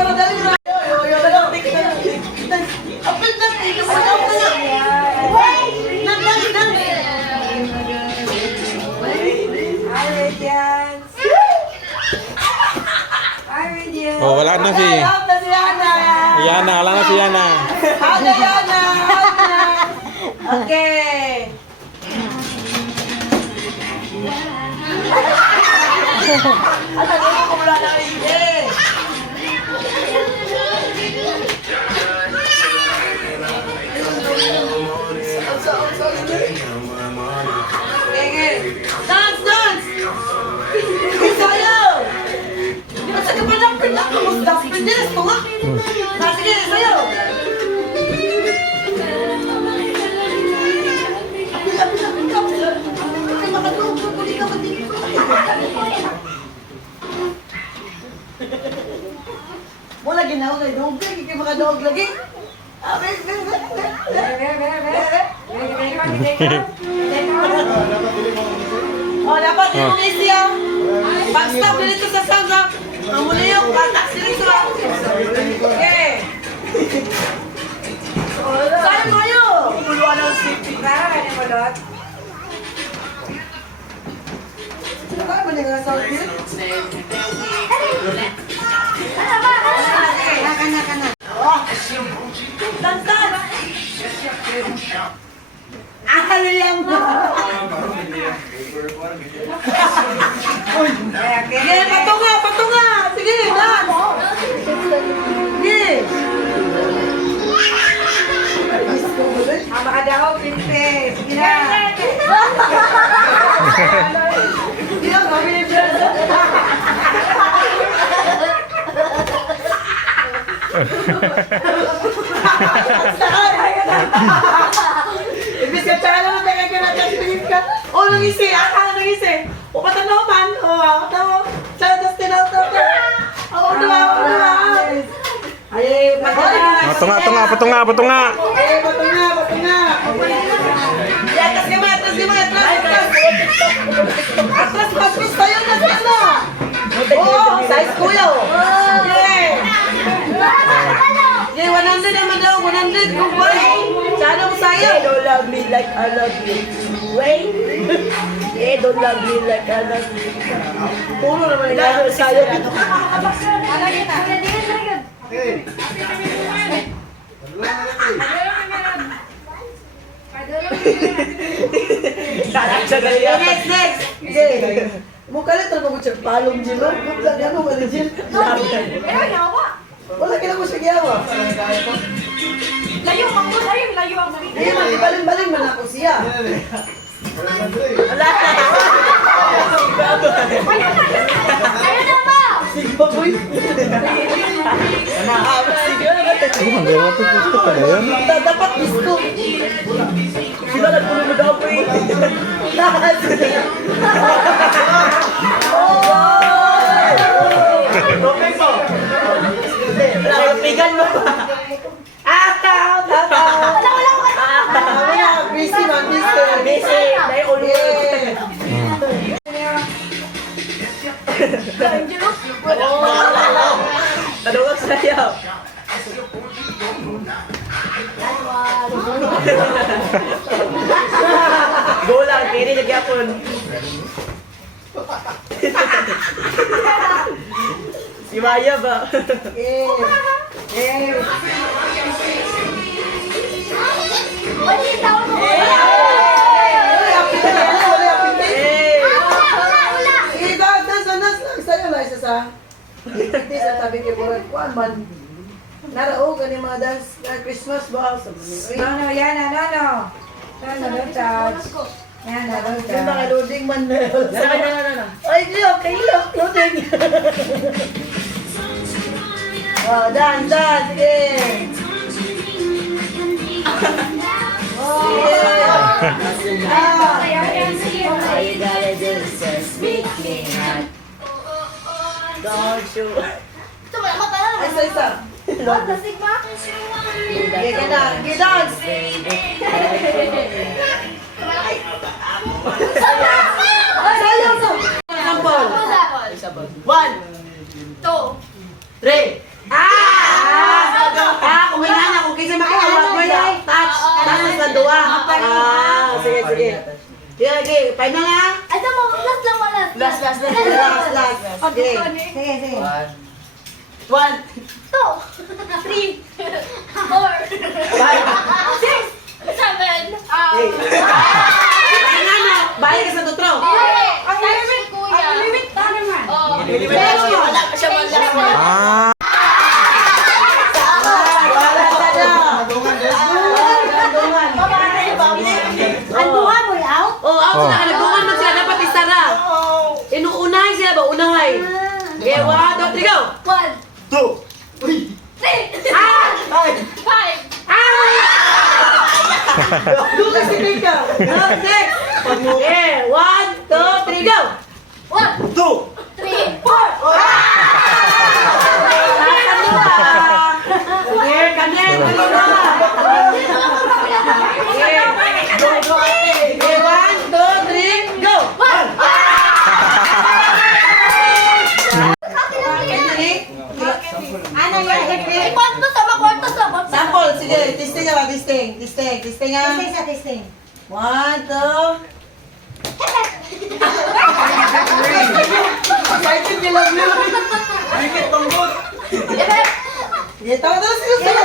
para dali na. Yo, dali. Apil na, tingin mo na. Wait! Nang. Hi, Radiance. Hi, Radiance. Oh, wala na si Out na si Yana. Yana. Wala na si Yana. Out na Yana. Out na. Okay. Ano na ko wala na hindi. Dance! Sayaw! Di ba sa kapalang pinakamusdak? Pindilis ko nga. Sige, sayaw! Apil, makatulog ko, di ka matigil. Mula ginawa na yung dog, hindi makadog lagi. Oh, dapat yung siya. Pag-stop dito sa sangga. Ang muli yung patak sila. Okay. Saan mo yun? Puluan ng safety. Ano mo, Dot? Saan mo nga sa akin? Kana. Tantan! Ano yan mo? Sige, patunga! Sige, dan! Sige! Makadahaw, princess. Sige na. Hindi lang kami ni Brenda. Ibig ka tsaka naman tayo ka na-transferit ka. O, nangisi. Nangisi. O, patanaw man. O, patanaw. Tsaka tas tinataw ka. O, duma. Ay, Patunga. Eh, patunga. Atras ka ba? Atras tayo na sila. Oo, size kuya. Yeah, 100 naman daw. 100 kung wala. Sana mo sayang. Don't love me like I love you. Wait. Don't love me like I love you. Puro naman yung sayang. Next. Mukha lang talaga mo siya palong Jilo. Mukha nga mo ka Jil. Wala ka na mo siya giyawa. Layo ang sarili. Eh, magbaling man ako siya. Wala na. Ayaw na ba? Sige pa, boy. Sige na. Dapat gusto. Sila nagpuno mo daw, boy. Okay po. Pigan mo pa. Wala, busy man, busy. Dahil ulit. Tadawag sa'yo. Go lang, kini nagyapon. Si Maya ba? Hindi sa tabi kay Buwan. Kuan man. Narao ka ni mga dance na Christmas ba? No, yan na, no. Don't touch. Yan na, don't Yung mga touch. loading man na. No. Ay, loading. Oh, dance, sige. Oh, all you gotta do is just make me hot. Don't you? Ito, wala ka pala. Isa. What the sigma? Gidance. Sayaw to. Example. 1, 2, 3, Kumain na kung kaysa makakawag mo yung touch. Touch sa duwa. Sige, sige. Sige, final na. Ito mo, last lang mo, last. Last. Sige. Sige, sige. 1, 2, 2, 3, 4, 6, 7, 8. Balik ka sa tutro. Ang limit, kuya. Ang limit, naman. Oh. Wala pa siya wala. Ah, Anduhan mo, yaw? Ako sila kalagungan man sila. Dapat isara. Inuunahin sila ba? Unahay. Okay, 1, 2, 3, go! 1, 2, 3, 5. Lugas si Mika. Next. Okay, 1, 2, 3, go! 1, 2, 3, 4. Okay, kanin. Okay, 1, 2, 3, go! Ano yan? Ay, kwarto sama. Sample, sige, testing nga ba? Testing nga. Testing sa testing. 1, 2. Excited nila mo. Bigit tungkot. Sige, tawa sila sila.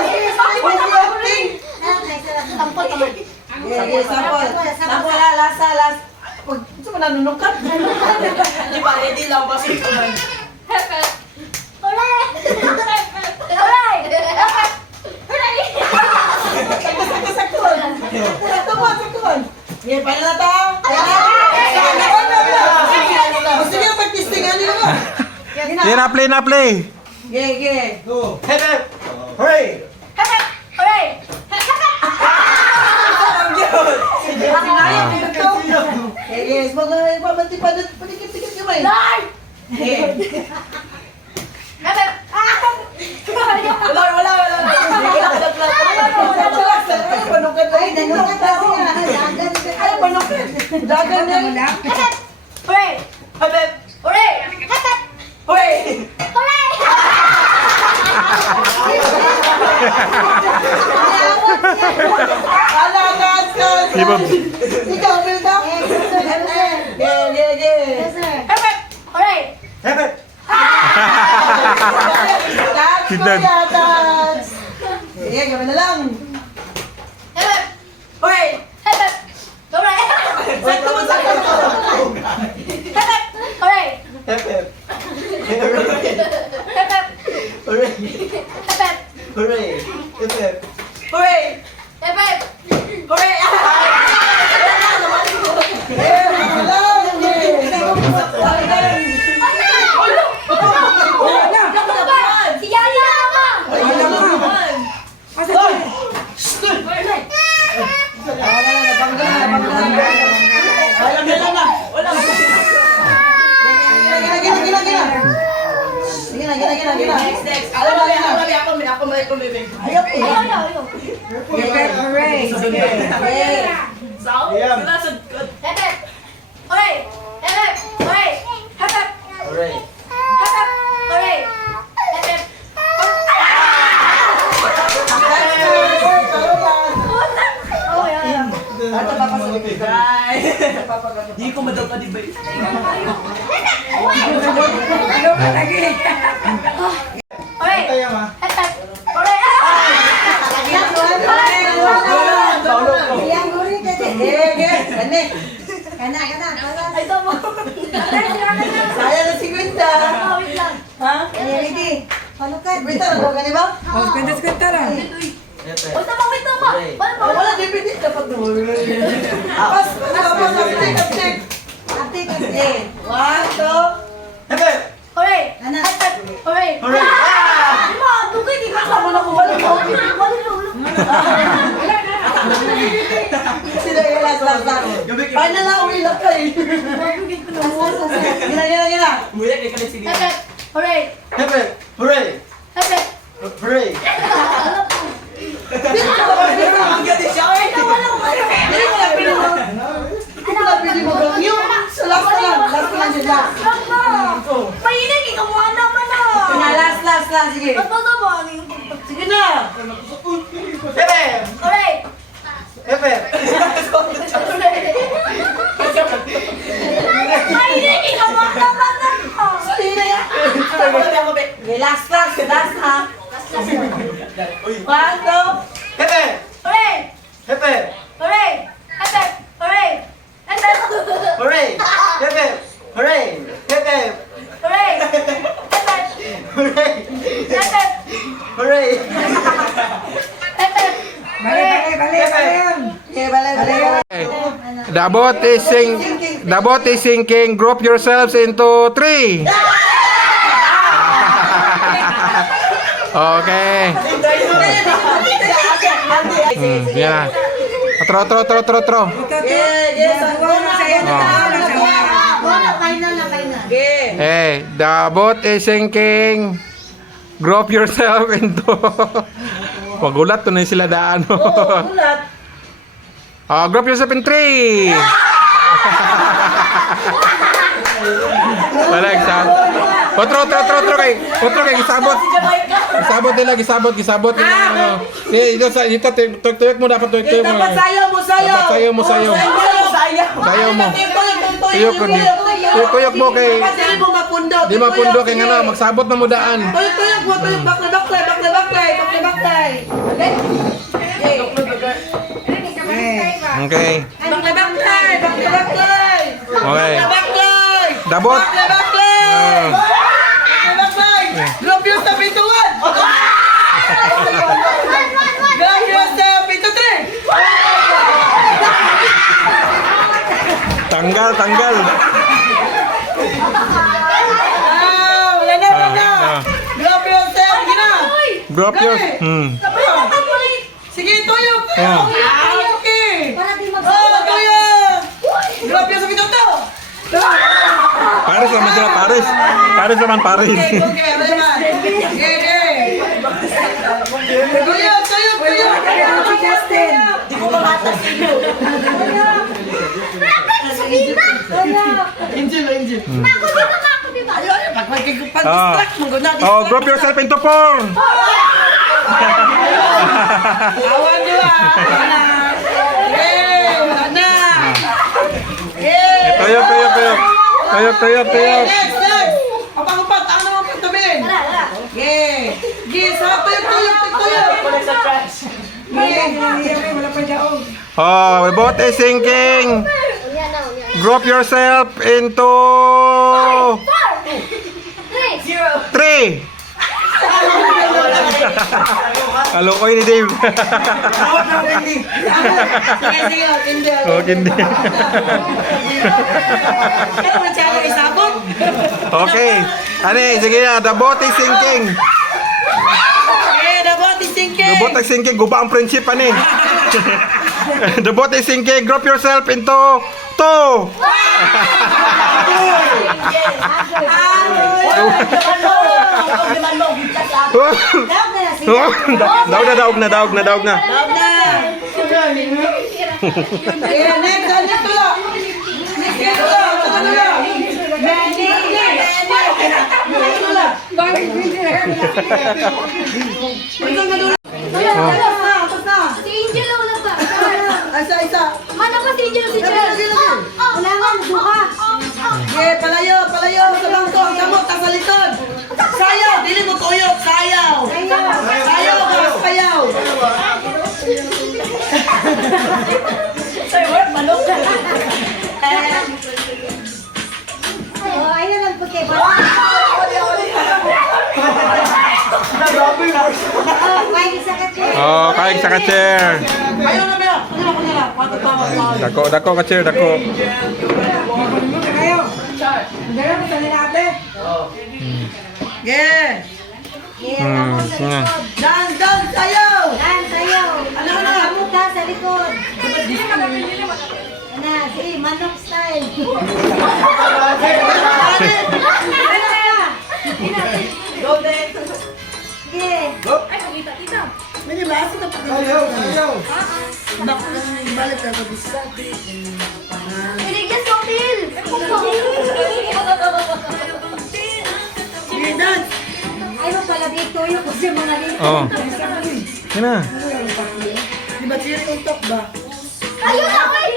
Tampol naman. Sige, sample. Sample, last. Pag, ito mo nanunukat. Di ba, ready lang ba si Kuman? Hooray! Hooray! Saktuan. Sige, paano na to? Sige, pag-testingan nyo ba? Sige na play. Sige. Hooray! Sige, mga ipamanti pa doon. Padikit-dikit nyo ba eh? Lord! Wala. Ay, nanukat na siya. Ay, panukat. Dagan na yun. Hooray! Habib. Hooray! Hoy! Hooray! Alagas ka! Iba. Ikaw, Bilda? Ge. Hooray! Si Dad. Sige, gawin na lang. Hoy! Hooray! Sakto mo. Hooray! Hoy! Hoy! Si Yaya naman! Next. Alam mo, ako may ayok eh. Ayaw. Hooray. Hepep! Hooray! Hepep! Hooray! Hepep! Hepep! Hooray! Hepep! Oh, yeah. Di ko madaw ka di ba? Hooray! Hepep! Hooray! Yang gurih kasi. Kana. Ay, tama. Saya na si Gwenda. Oh, wait lang. Ha? Ready? Palukat. Gwenda, nagawa ka di ba? Oh, kwenta ra. Oh, tama, wait, tama. Wala, DVD dapat mo. Pas, update. Update. Okay. 1, 2. Hooray! Ano? Hepep! Hooray! Hooray! Ma, dugay, di ka Ako na kumalik ko. Sila yung last. Paano na uwi lang kayo? Gina. Hepep! Hooray! Hepep! Hindi mo lang yun. So last na lang. Last na lang. Mainit, ikaw mo naman ah! Last. na, sige. Sige na. Pepe! Hooray! Pepe! Ay, hindi ka makakamanan ko. Sige na yan. Okay, last ha. One, two. Pepe! Hooray! Pepe! Hooray! Efek! Hooray! Efek! Hooray! Pepe! Hooray! Pepe! Hooray! Efek! Hooray! Efek! Hooray! Efek! Bali. Okay, balik. The boat is sinking. Group yourselves into 3. Okay. Yan na. Tro. Okay. Hey, the boat is sinking. Group yourself into... Magulat to na sila daan. Ulat. Group yourself in 3. Balik sa. Otro kay gisabot. Gisabot nila ano. Dito tuyok mo dapat tuyok mo. Dapat sayaw mo. Sayaw mo. Tuyok mo kay Hindi mo mapundo. di mapundo kay ngano magsabot na mo daan. Tuyok mo. Baklay. Okay. Baklay. Okay. Dabot. Baklay. Grab yung sa pintuan. Grab yung sa pinto 3. Tanggal. Wala na. Grab yung sa, sige na. Group your Sige, tuyok. Yeah. Okay. Para di Tuyok. Grab yung sa pinto 2. Paris naman sila, Paris. Okay, naman. Okay. Tuyok. Si Justin. Di ko mamatas sa inyo. Angel. Ayun, pag-distract mo, guna Group yourself into 4. Awan nyo wala na. Tuyok. Next. Apang-upat, ang naman pagtabihin. Sa tuyok. Wala pa daog. The boat is sinking. Group yourself into 3. Kalokoy ni Dave. Sige, hindi. Hindi. Kaya mo siya isabot? Okay. Sige na. The boat is sinking. The boat is sinking. The boat is sinking. Guba ang friendship, The boat is sinking. Group yourself into 2. Daog na. Daog na. Next, tulo. Si Angel wala ba? Isa. Mana pa si Angel si Chel? Wala nga, buka. Palayo. Sa bangko. Damot, sa likod. Sayaw. Dili mo tuyok. Sayaw. Say, what? Manok. Oh, ayun lang puti. Kaig sa ka-chair. Ayaw na ba? Kanila. Dako ka chair, dako. Kayo. Dala mo sa nilate. Dance, sayaw. Ano? Kamu ka sa likod. Si Manok style. Go next. Sige. May basa na Ayaw. Balik na sa Binigyan ko, Phil. Sige, dance. Ay, mo pala. dito yung kasi mga dito. Oh. Yan na. Di ba siya tuntok ba? Ayun na, oy!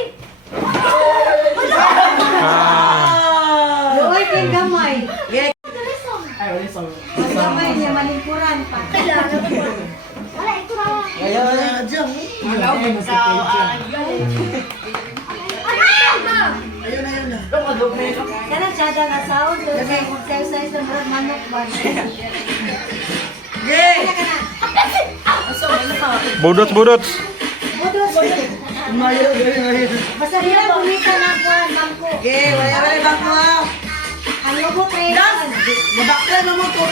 Ah. Uy, kay gamay. Ay, Ang gamay niya malingkuran pa. Wala, ito na. Ayaw, dyan. Alaw mo na si Pedro. Ayun na. Kana siya dang asawa do sa exercise ng brad manok ba. Yay! Budots, budots. Umayo, ganyan. Basta nila bumita na po ang bangko. Okay, wala bang mo. Ang lubot eh. Dan! Mabakla mo to.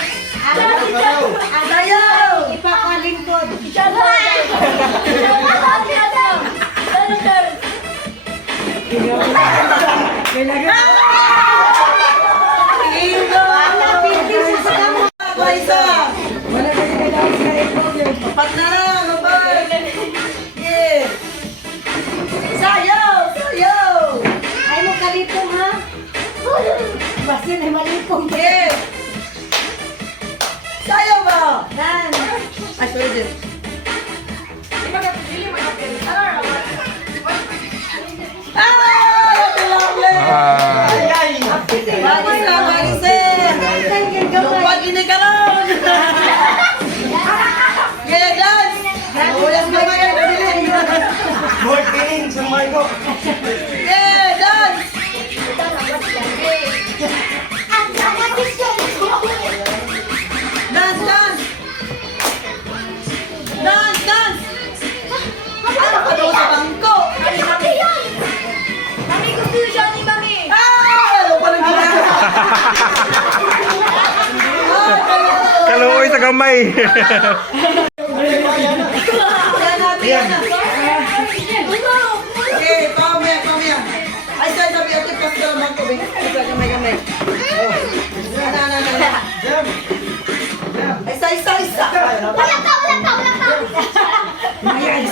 Adayo! Ipapalingkod. Igo! Wala, pinti sa kamo. Isa! Wala ka nila daw sa ipog. Pat na lang, mabay! Yeah! Sayaw! Sayaw! Ay mo kalipong ha? Basta na malipong. Yeah! Sayaw ba? Dan. Ay, sorry, Jen. Ah! Ito lang, Len! Ah. Bagis na, bagis eh! Lumpag ini ka ron! Yeah, dance! Ulang ka ba yan? More killing sa Margo. Yeah, dance! Dance, dance! Dance, dance! Ano ka daw sa bangko? Mami, gusto siya ni Mami. Ah! Ano pa lang ginagawa? Kaluoy sa gamay. Yan natin yan. Okay, pamaya, pamaya. Ay, sabi ate, pas ka lang bangko, be. Isa, gamay, gamay. Na. Isa. Wala ka.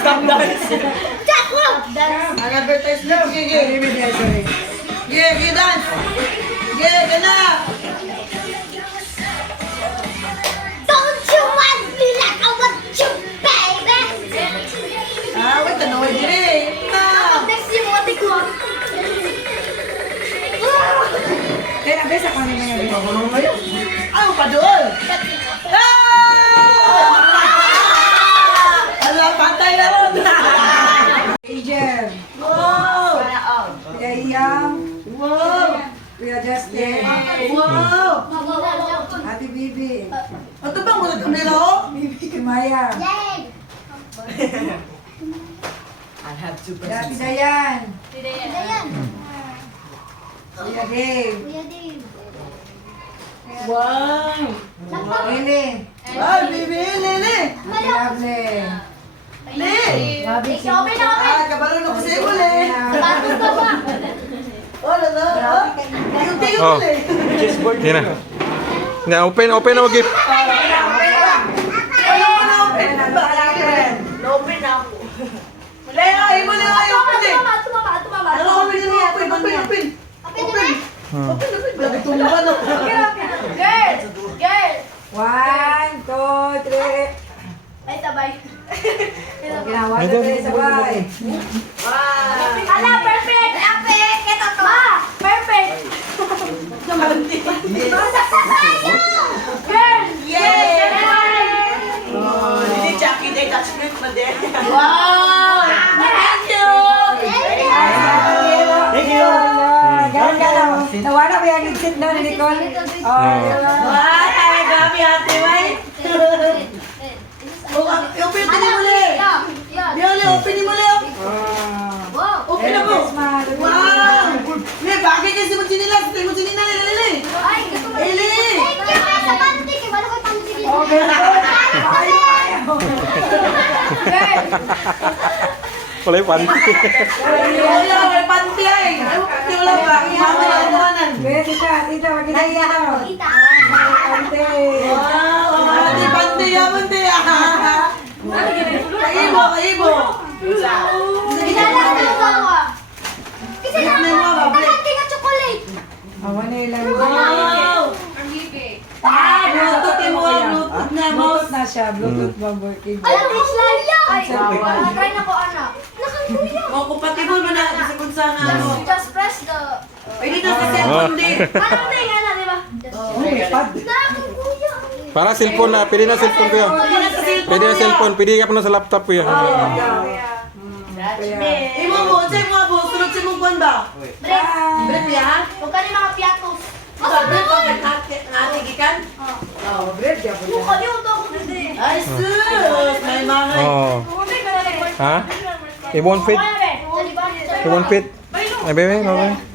Stop dance. Jaco! Ang advertise lang. Gigi, dance. Gigi, gana. Don't you want me like I want you, baby? Ah, wait, ano, gigi. Na. Next year, what they call? Kaya na besa kami na yan. Ano pa doon? Ah! Ala, patay na ron. Ager. Wow! Kuya Iyang. Wow! Kuya Justin. Wow! Ate Bibi. Ito bang muna kamera oh? Kuya Maya. Yay! Kuya Ate Dayan. Ayan. Kuya Dave. Kuya Dave. Wow! Lili. Ay, bibi, Lili! Ate Lovely. Lili! Ikaw, open na, open. Ah, kabalo na kasi ko, Lili! Batos ka ba? Wala na, ha? Tingin Oh. Lili! Yan na. Na, open na gift. Ano ko na open? Na-open na ako. Lili, ay mo na ay open eh! Tumama. Ano open na open? Open! Open! Lagi tumba na. Girl! 1, 2, 3. Ay, sabay. Ginawa na tayo sabay. Wow! Ala, perfect! Epic! Ito to! Ma! Perfect! Girl! Yay! Yay! Hindi, Jackie, day, touch grip na din. Wow! Thank you! Thank you. Ganun ka lang. Nawala ba yung exit doon, Nicole? Oh, diba? Wow! Ay, gabi, ate, may. Open din mo le. Biole, open mo le. Oh. Open na mo. Wow! May bagay kasi mo sinilas. Tayo mo sinilas, Lili. Ay, gusto mo. Lili! Thank you, ma, sa pantik. Wala ko pantik. Oh, ganun. Girl! Wala yung panty. Wala, wala panty ay. Ay, wala ba? Mama na kuhanan. Pwede ka, tita, magkita dito. Kita. Ante. Wow! Panty, panty, panty. Kaibo, kaibo. Kilala ka ng bawa. Kasi nakakanta nga chocolate. Awan na ilang. Wow! Ah, Bluetooth mo, Bluetooth na. siya. Bluetooth ba working? Ay, kuya! Ay, Wow. try na ko, anak. Nakakuya. O, compatible mo na. Kasi kung saan ano. Just press the... Pwede na sa cellphone din. Ano na yan, di ba? Oh, may pad. Nakakuya. Para cellphone na, pwede na cellphone kuya. Pwede na sa cellphone. Pwede na cellphone, pwede ka pa na sa laptop kuya. Imo mo, check mo po. Sunod si mong kwan ba? Break. Brep ya? Huwag ka rin mga piatos. Ito, brep pa natigikan? Oh, bread ya po Huwag ka rin ito ako hindi. Ay, sus! May mahay. Oh. Ha? Ibon fit? Kaya, be. Di ba? Ibon fit? Ay, bebe, okay.